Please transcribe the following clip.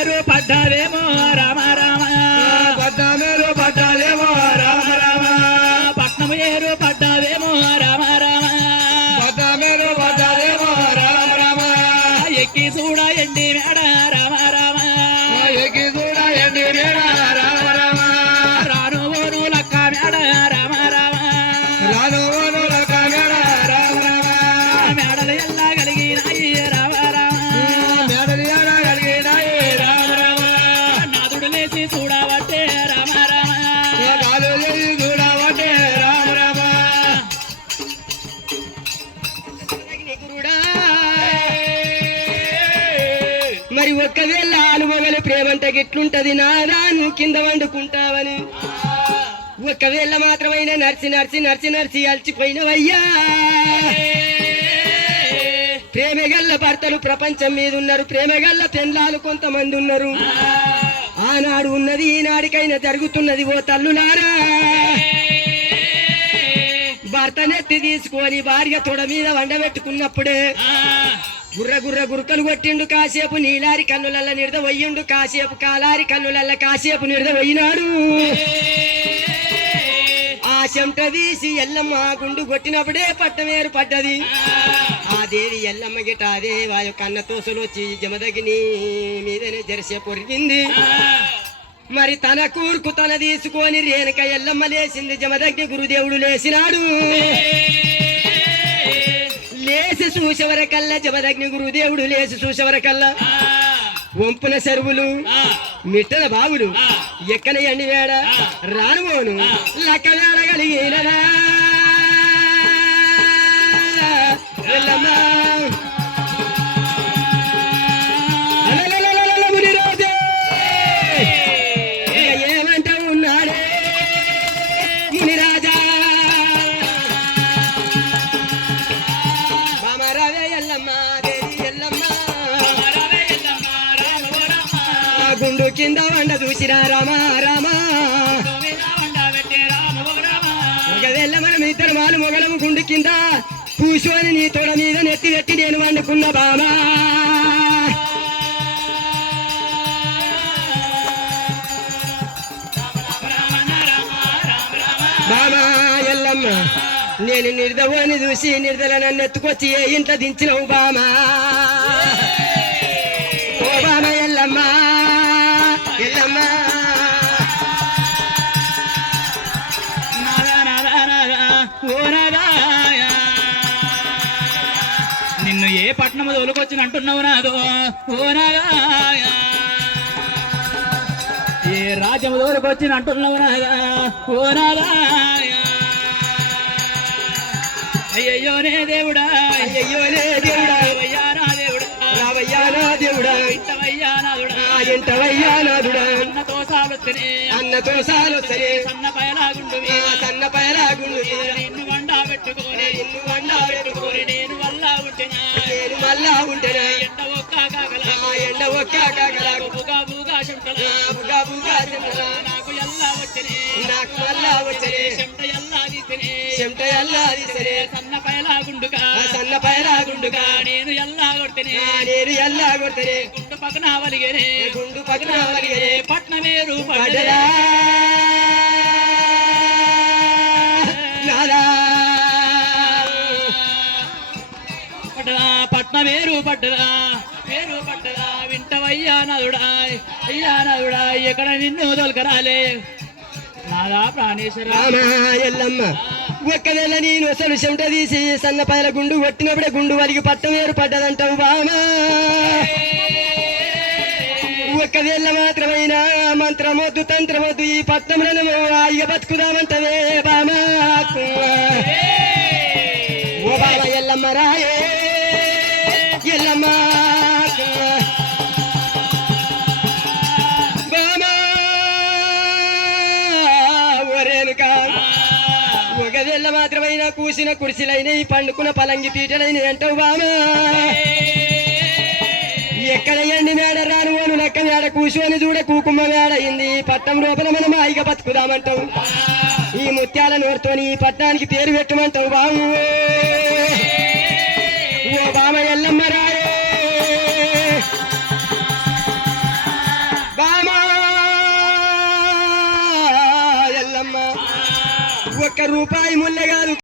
పట్నం ఏరు పడ్డావేమో రామ రామ. పడ్డ మీరు పడ్డాలేమో రామ రామ. పట్నం ఏరు పడ్డావేమో రామ రామ. పడ్డ మీరు పడ్డాలేమో రామ. రామ ఎక్కి చూడ ఎండి మేడ మరి ఒక్కవేళ ఆలుమొగల ప్రేమంటే గిట్లుంటది నాదా నువ్వు కింద వండుకుంటావని. ఒక్కవేళ మాత్రమైన నర్సి నర్సి నర్సి నర్సి అలసిపోయినవయ్యా ప్రేమగల్ల భర్తలు ప్రపంచం మీద ఉన్నారు ప్రేమగల్ల పెండ్లాలు కొంతమంది ఉన్నారు ఆనాడు ఉన్నది ఈనాడికైనా జరుగుతున్నది ఓ తల్లులారా. భర్త నెత్తి తీసుకొని భార్య తొడ మీద వండబెట్టుకున్నప్పుడే గుర్ర గుర్ర గుర్కలు కొట్టిండు కాసేపు నీలారి కన్నులల్ల నిడద వయ్యిండు కాసేపు కాలారి కన్నులల్ల కాసేపు నిడద వయ్యినాడు ఆ చెమట తీసి ఎల్లమ్మ గుండు కొట్టినప్పుడే పట్టమేరు పడ్డది. ఆ దేవి ఎల్లమ్మ గిట అదే వాయు కన్న తోసలు వచ్చి జమదగిని మీదనే జరిసే పొరిగింది. మరి తన కూర్కు తన తీసుకొని రేణుక ఎల్లమ్మ లేచింది. జమదగ్ని గురుదేవుడు లేచినాడు. లేచి చూసేవరకల్లా జమదగ్ని గురుదేవుడు లేచి చూసేవరకల్లా వంపున చెరువులు మిట్టల బావులు ఎక్కన ఎండి వేడ రానుమోను లక్క వేడ కింద వండ చూసిరా రామ రామ. ఒకవేళ మనం ఇద్దరు మాలు మొగలము గుండు కింద కూర్చొని నీ తోడ మీద నెత్తి పెట్టి నేను వండుకున్న బామా. బామా ఎల్లమ్మ నేను నిర్దవని చూసి నిర్దల నన్ను ఎత్తుకొచ్చి ఏ ఇంట్లో దించినవు బామా. ఓ బామ ఎల్లమ్మా. ఏ పట్నము తోలుకొచ్చిన అంటున్నావు నాదో? ఓ నారాయ ఏ రాజ్యము తోలుకొచ్చిన అంటున్నావు నాదా? ఓ నారాయ అయ్యయ్యోనే దేవుడా అయ్యయ్యోనే దేవుడా. దేవుడా దేవుడా ఇంటవయ్యా నాదుడా నాదుడా అన్నతో సన్న పయలాగుండు సన్న నిన్ను వండా పెట్టుకొని. నిన్ను వండా పెట్టుకొని. నాకు ఎల్లా వచ్చనే. నాకు మళ్ళా వచ్చనే. చెమట ఎల్లా దిద్దనే చెమట ఎల్లాది సరే సన్న పయలాగుండుగా ఆ సన్న పైరాగుండుగా నేను ఎల్లా కొడితేనే నేను ఎల్లా కొడతనే గుండు పక్కన వలిగేనే. గుండు పక్కన వలిగేనే. పట్నమే రూపడరా పడ్డదా నాదా పడ్డదా వేరు పడ్డదా వింటవయ్యా నదుడా అయ్యా నదుడా ఎక్కడ నిన్ను తొలకరాలే నాదా ప్రాణేశ్వర? ఎల్లమ్మ ఒక్కవేళ నేను అసలు చెమట తీసి సన్నపాయల గుండు కొట్టినప్పుడే గుండు వలిగి పట్టం ఏర్పడ్డదంటావు బామా. ఒక్కవేళ మాత్రమైన మంత్రమొద్దు తంత్రమొద్దు ఈ పట్టంలో అయ్య బతుకుదామంటవే బామా. ఓ బాబా ఎల్లమ్మ రాయే. ఒకవేళ మాత్రమైనా కూసిన కుర్చీలైన ఈ పండుకున్న పలంగి పీటలైన ఎంటవు బామా? ఎక్కడయ్యండి మేడ రాను అను లెక్క మేడ కూసుని చూడ కూకుమ్మ మేడ అయింది. పట్టం లోపల మనం హాయిగా బతుకుదామంటావు. ఈ ముత్యాల నోరుతోని ఈ పట్టణానికి పేరు పెట్టమంటావు బాము ఎల్లమ్మ ఒక్క రూపాయి ముల్ల కాదు